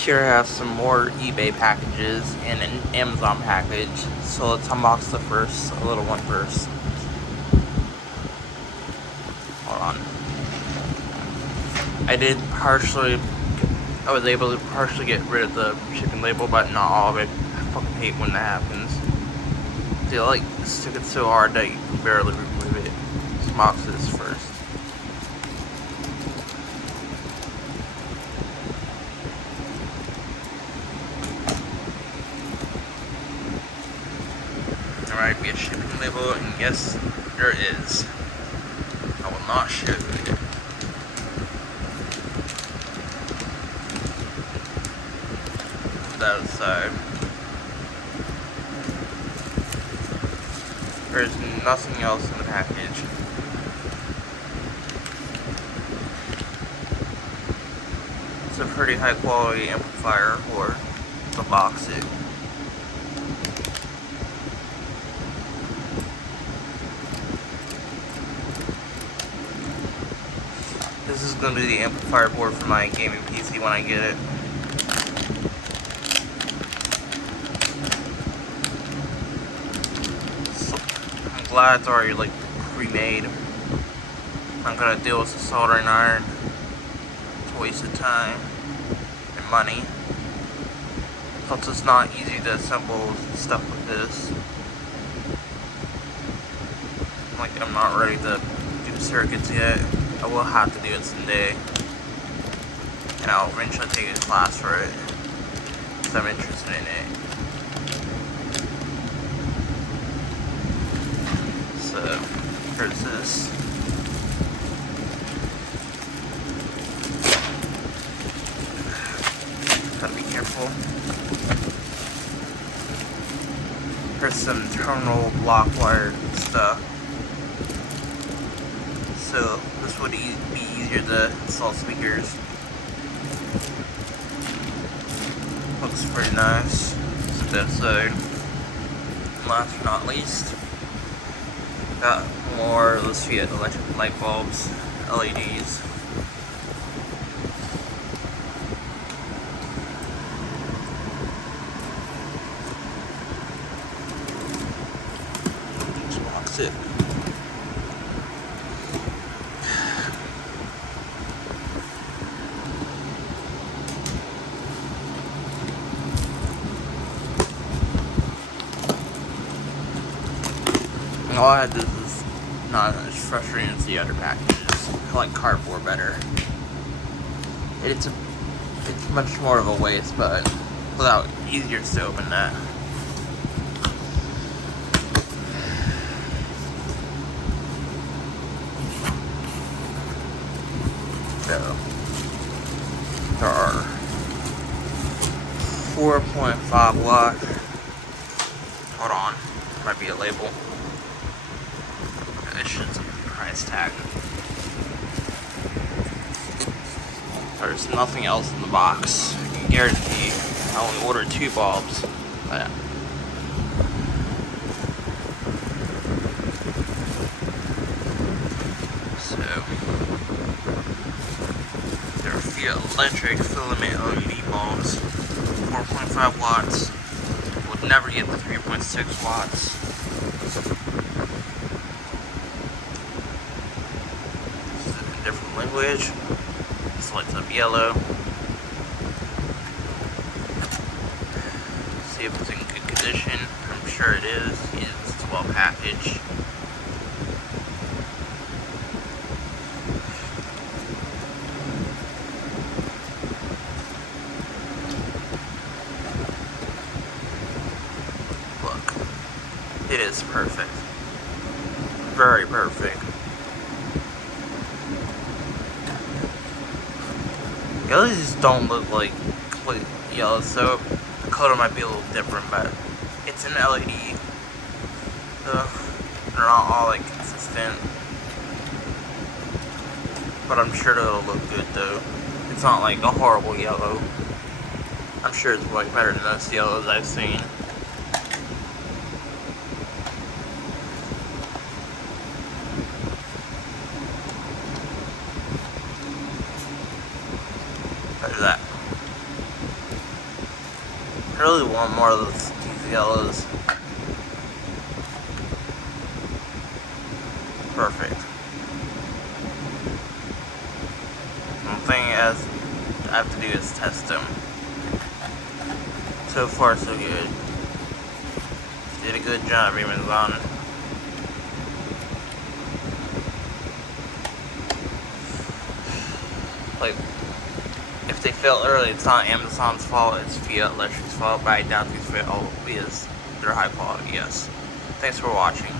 Here I have some more eBay packages and an Amazon package. So let's unbox the little one first. Hold on. I was able to partially get rid of the shipping label, but not all of it. I fucking hate when that happens. They like stick it so hard that you can barely remove it. Let's unbox this first. There might be a shipping label, and yes, there is. I will not show you. That aside, there's nothing else in the package. It's a pretty high quality amplifier for the box it. This is going to be the amplifier board for my gaming PC when I get it. So, I'm glad it's already like pre-made. I'm going to deal with the soldering iron. It's a waste of time and money. Plus it's not easy to assemble stuff like this. Like, I'm not ready to do circuits yet. I will have to do it someday, and I'll eventually take a class for it, because I'm interested in it. So, here's this. Gotta be careful. Here's some terminal block wire stuff. So this would be easier to install speakers. Looks pretty nice. So that side. Last but not least, got more let's see, electric light bulbs, LEDs. Just box it. All I had this is not as frustrating as the other packages. I like cardboard better. It's much more of a waste, but without easier to open that. So there are 4.5 watt. Hold on, might be a label. This shit's a price tag. There's nothing else in the box. I can guarantee I only ordered 2 bulbs. But so there are a few electric filament LED bulbs, 4.5 watts. Would never get the 3.6 watts. Different language. This lights up yellow. See if it's in good condition. I'm sure it is. It's well packaged. Look, it is perfect. Very perfect. The LEDs don't look like complete yellow, so the color might be a little different, but it's an LED. So they're not all like consistent, but I'm sure it'll look good though. It's not like a horrible yellow. I'm sure it's way better than most yellows I've seen. There's that. I really want more of these yellows. Perfect. One thing as I have to do is test them. So far, so good. Did a good job, Amazon. Like, if they fail early, it's not Amazon's fault, it's Feit Electric's fault, but I doubt these fail because they're high quality, yes. Thanks for watching.